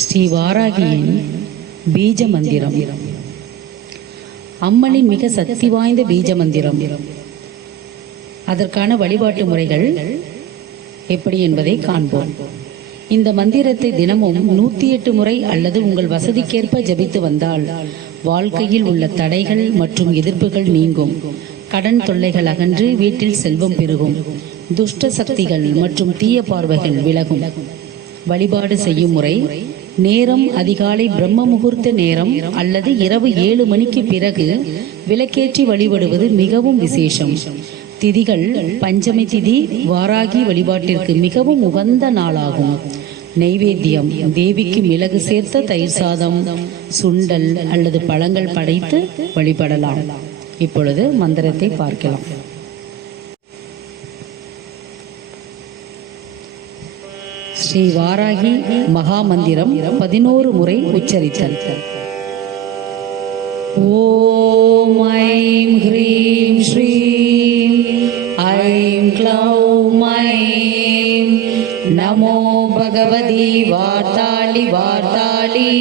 ஸ்ரீ வாராகியின் பீஜ மந்திரம். அம்மனின் மிக சக்தி வாய்ந்த பீஜ மந்திரம். அதற்கான வழிபாட்டு முறைகள் எப்படி என்பதை காண்போம். இந்த மந்திரத்தை தினமும் 108 முறை அல்லது உங்கள் வசதிக்கேற்ப ஜபித்து வந்தால் வாழ்க்கையில் உள்ள தடைகள் மற்றும் எதிர்ப்புகள் நீங்கும், கடன் தொல்லைகள் அகன்று வீட்டில் செல்வம் பெருகும், துஷ்ட சக்திகள் மற்றும் தீய பார்வைகள் விலகும். வழிபாடு செய்யும் முறை: நேரம் அதிகாலை பிரம்ம முகூர்த்த நேரம் அல்லது இரவு 7 மணிக்கு பிறகு விளக்கேற்றி வழிபடுவது மிகவும் விசேஷம். திதிகள்: பஞ்சமி திதி வாராகி வழிபாட்டிற்கு மிகவும் உகந்த நாளாகும். நைவேத்தியம்: தேவிக்கு மிளகு சேர்த்த தயிர் சாதம், சுண்டல் அல்லது பழங்கள் படைத்து வழிபடலாம். இப்பொழுது மந்திரத்தை பார்க்கலாம். ஸ்ரீ வாராகி மகா மந்திரம் 11 முறை உச்சரித்தல். ஓம் ஐம் ஹ்ரீம் ஸ்ரீம் ஐம் க்ளௌம் ஐம் நமோ பகவதி வார்த்தாளி வார்த்தாளி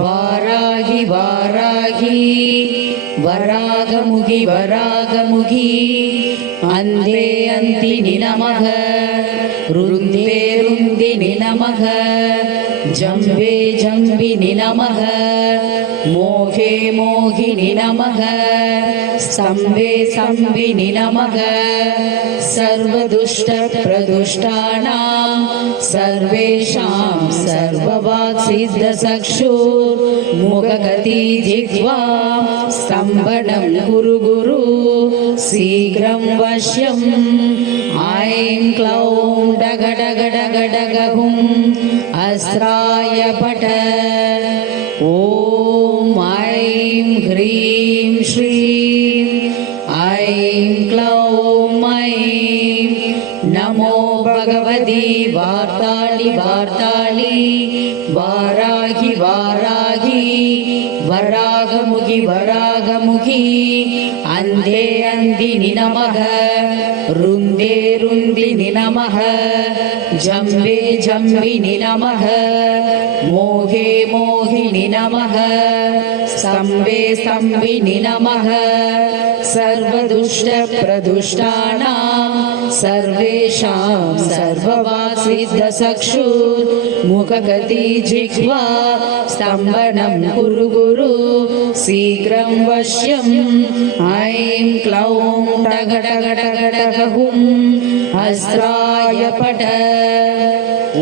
வாராகி வாராகி வராகமுகி வராகமுகி அந்தே அந்தினி நமக ருந்தே ருந்தினி நமக ஜம்பே ஜம்பினி நமக மோகே மோகினி நமக சம்பே சம்பினி நமக சர்வதுஷ்ட பிரதுஷ்டானாம் சர்வேஷாம் சர்வவாக் சித்த சக்ஷுர் முககதி ஜிஹ்வா ஸ்தம்பனம் குரு குரு சீக்ரம் வஷ்யம் ஐம் க்ளௌம் டக டக டக டகும் அஸ்ராய பட ஓம் ஐம் ஹ்ரீம் ஸ்ரீம் ஐம் க்ளௌம் ஐம் நமோ பகவதி வார்த்தாளி வார்த்தாளி வாராகி வாராகி வராகமுகி வராகமுகி அந்தே அந்தினி நமக ருந்தே ருந்தினி நமக ஜம்பே ஜம்பினி நமக மோகே மோகினி நமக ஸ்தம்பே ஸ்தம்பினி நமக சர்வதுஷ்ட பிரதுஷ்டானாம் சர்வேஷாம் சர்வவாக் சித்த சக்ஷுர் முககதி ஜிஹ்வா ஸ்தம்பனம் குரு குரு சீக்ரம் வஷ்யம் ஐம் க்ளௌம் டக டக டக டகும் அஸ்ராய பட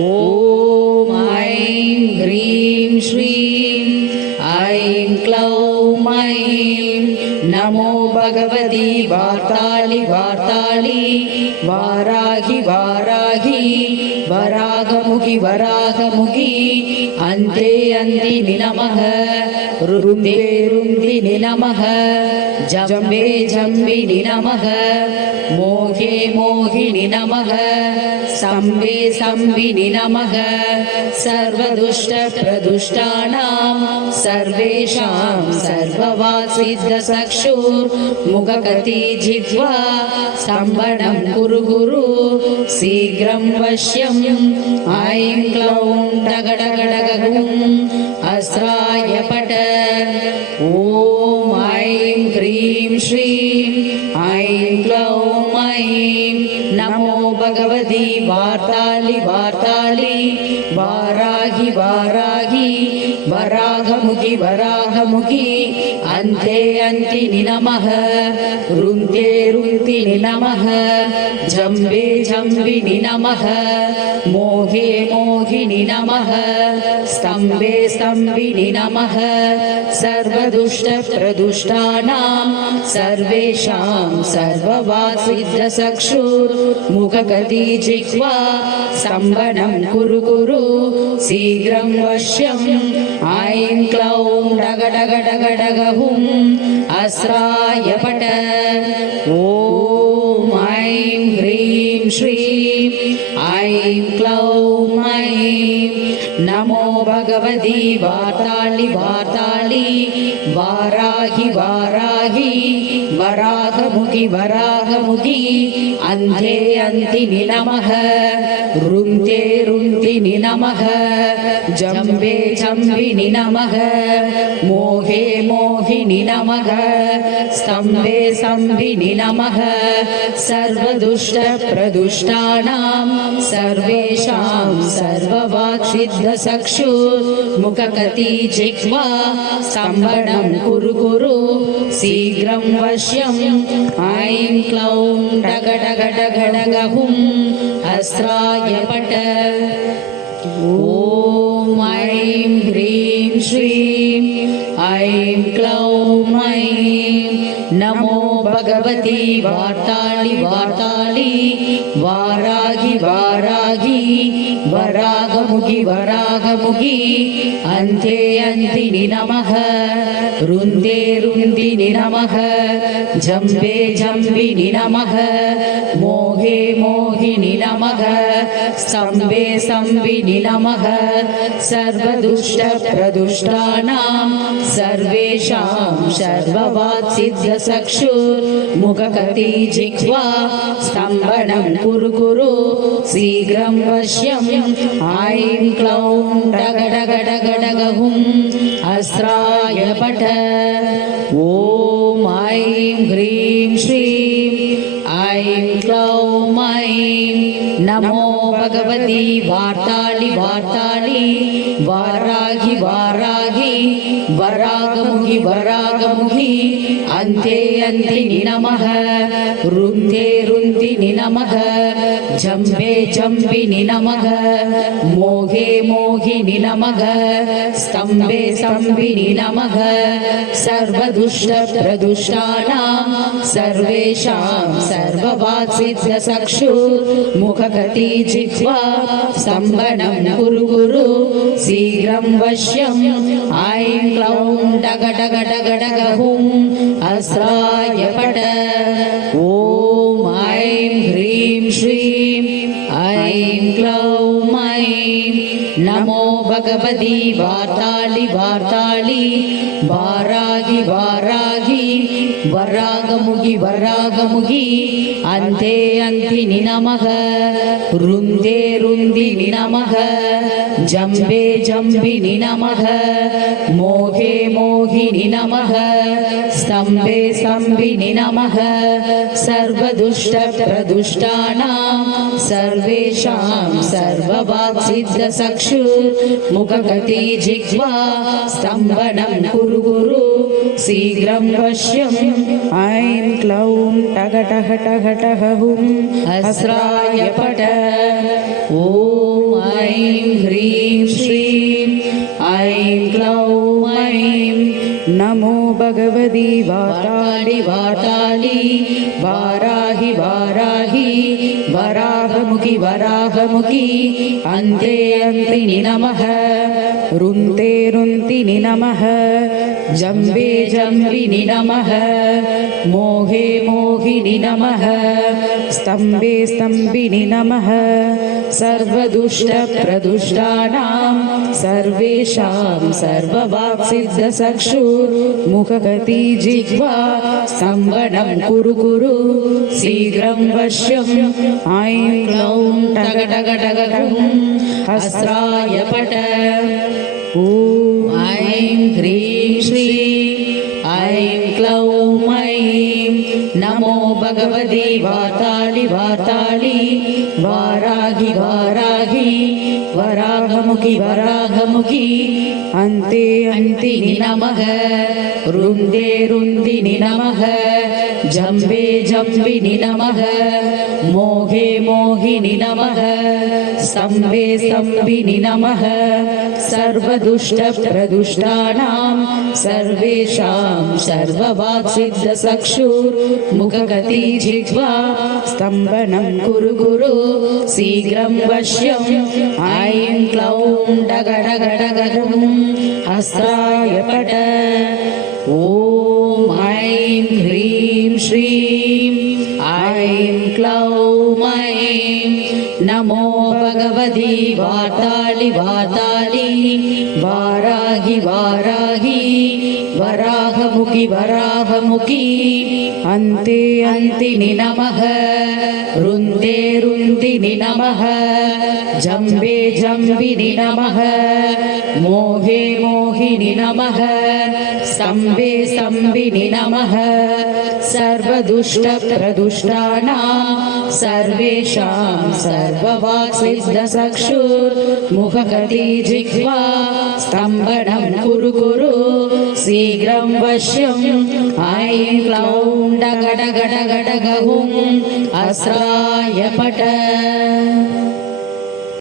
ஓம் ஐம் ஹ்ரீம் ஸ்ரீம் ஐம் க்ளௌம் ஐம் நமோ பகவதி வார்த்தாளி வார்த்தாளி வாராகி வாராகி வராகமுகி வராகமுகி அந்தே அந்தினி நமக ருந்தே ருந்தினி நமக ஜம்பே ஜம்பினி நமக மோகே மோகினி நமக சம்பே சம்பினி நமக சர்வதுஷ்ட பிரதுஷ்டானாம் சர்வேஷாம் சர்வவாக் சித்த சக்ஷுர் முககதி ஜிஹ்வா ஸ்தம்பனம் குரு குரு சீக்ரம் வஷ்யம் ஐம் க்ளௌம் டக டக டகும் அஸ்ராய பட ஓம் ஐம் ஹ்ரீம் ஸ்ரீம் ஐம் க்ளௌம் ஐம் நமோ பகவதி வார்த்தாளி வார்த்தாளி வாராகி வாராகி வராகமுகி வராகமுகி அந்தே அந்தினி நமக ருந்தே ருந்தினி நமக ஜம்பே ஜம்பினி நமக மோகே மோகினி நமக ஸ்தம்பே ஸ்தம்பினி நமக சர்வதுஷ்ட பிரதுஷ்டானாம் சர்வேஷாம் சர்வவாக் சித்த சக்ஷுர் முககதி ஜிஹ்வா ஸ்தம்பனம் குரு குரு சீக்ரம் வஷ்யம் ஐம் க்ளௌம் டக டக டக டகும் அஸ்ராய பட ஓம் ஐம் ஹ்ரீம் ஸ்ரீம் ஐம் க்ளௌம் ஐம் நமோ பகவதி வார்த்தாளி வார்த்தாளி வாராகி வாராகி வராகமுகி வராகமுகி அந்தே அந்தினி நமः ருந்தே ருந்தினி நமः ஜம்பே ஜம்பினி நமः மோகே மோகினி நமः ஸ்தம்பே ஸ்தம்பினி நமः சர்வதுஷ்ட பிரதுஷ்டானாம் சர்வேஷாம் சர்வவாக்சித்த சக்ஷுர் முககதி ஜிஹ்வா ஸ்தம்பனம் குரு குரு சீக்ரம் வஷ்யம் ஐம் க்ளௌம் டக டக டக டகஹும் அஸ்ராய பட ஓம் ஐம் ஹ்ரீம் ஸ்ரீம் ஐம் க்ளௌம் ஐம் நமோ பகவதி வார்த்தாளி வார்த்தாளி வாராகி வாராகி வராகமுகி வராகமுகி அந்தே அந்தினி நமः ருந்தே ருந்தினி நமः ஜம்பே ஜம்பினி நமः மோகே மோகினி நமः ஸ்தம்பே ஸ்தம்பினி நமः சர்வதுஷ்ட பிரதுஷ்டானாம் சர்வேஷாம் சர்வவாத் சித்த சக்ஷுர் முககதி ஜிஹ்வா ஸ்தம்பனம் குரு குரு சீக்ரம் வஷ்யம் ஐம் க்ளௌம் டக டக டக டகஹும் அஸ்ராய பட ஓம் ஐம் ஹ்ரீம் ஸ்ரீம் ஐம் க்ளௌம் ஐம் நமோ பகவதி வார்த்தாளி வார்த்தாளி வாராகி வாராகி வராகமுகி வராகமுகி அந்தே அந்தினி நமः ருந்தே ருந்தினி நமः ஜம்பே ஜம்பினி நமः மோகே மோகினி நமः ஸ்தம்பே ஸ்தம்பினி நமः சர்வதுஷ்ட பிரதுஷ்டானாம் சர்வேஷாம் சர்வவாத் சித்த சக்ஷுர் முககதி ஜிஹ்வா ஸ்தம்பனம் குரு குரு சீக்ரம் வஷ்யம் ஐம் க்ளௌம் டக டக டக டகஹும் அஸ்ராய பட ஓம் ஐம் ஹ்ரீம் ஸ்ரீம் ஐம் க்ளௌம் ஐம் நமோ பகவதி வார்த்தாளி வார்த்தாளி வாராகி வாராகி வராகமுகி வராகமுகி அந்தே அந்தினி நமः ருந்தே ருந்தினி நமः ஜம்பே ஜம்பினி நமः மோகே மோகினி நமः ஸ்தம்பே ஸ்தம்பினி நமः சர்வதுஷ்ட பிரதுஷ்டானாம் சர்வேஷாம் சர்வவாத் சித்த சக்ஷுர் முககதி ஜிஹ்வா ஸ்தம்பனம் குரு குரு சீக்ரம் வஷ்யம் ஐம் க்ளௌம் டக டக டக டகஹும் அஸ்ராய பட ஓம் ஐம் ஹ்ரீம் ஸ்ரீம் ஐம் க்ளௌம் ஐம் நமோ பகவதி வார்த்தாளி வார்த்தாளி வாராகி வாராகி வராகமுகி வராகமுகி அந்தே அந்தினி நமः ருந்தே ருந்தினி நமः ஜம்பே ஜம்பினி நமः மோகே மோகினி நமः ஸ்தம்பே ஸ்தம்பினி நமः சர்வதுஷ்ட பிரதுஷ்டானாம் சர்வேஷாம் சர்வவாக் சித்த சக்ஷுர் முககதி ஜிஹ்வா ஸ்தம்பனம் குரு குரு சீக்ரம் வஷ்யம் ஐம் க்ளௌம் டக டக டகஹும் அஸ்ராய பட ஓம் ஐம் ஹ்ரீம் ஸ்ரீம் ஐம் க்ளௌம் ஐம் நமோ பகவதி வார்த்தாளி வார்த்தாளி வாராகி வாராகி வராகமுகி வராகமுகி அந்தே அந்தினி நமः ருந்தே ருந்தினி நமः ஜம்பே ஜம்பினி நமः மோகே மோகினி நமः ஸ்தம்பே ஸ்தம்பினி நமः சர்வதுஷ்ட பிரதுஷ்டானாம் சர்வேஷாம் சர்வவாக் சித்த சக்ஷுர் முககதி ஜிஹ்வா ஸ்தம்பனம் குரு குரு சீக்ரம் வஷ்யம் ஐம் க்ளௌம் டக டக டகஹும் அஸ்ராய பட ஓம் ஐம் ஹ்ரீம் ஸ்ரீம் ஐம் க்ளௌம் ஐம் நமோ भगवती वार्तालि वार्तालि वाराहि वाराहि वराहमुखि वराहमुखि अन्ते अन्तिनि नमः रुन्दे रुन्दिनि नमः जम्बे जम्बिनि नमः मोहे मोहिनि नमः स्तम्भे स्तम्भिनि नमः सर्वदुष्टप्रदुष्टानां सर्वेषां सर्ववाक्सिद्धचक्षुर्मुखगति जिह्वा स्तम्भनं कुरु कुरु शीघ्रं वश्यम् ऐं क्लौं डगडगडगडगहुम् अस्राय पट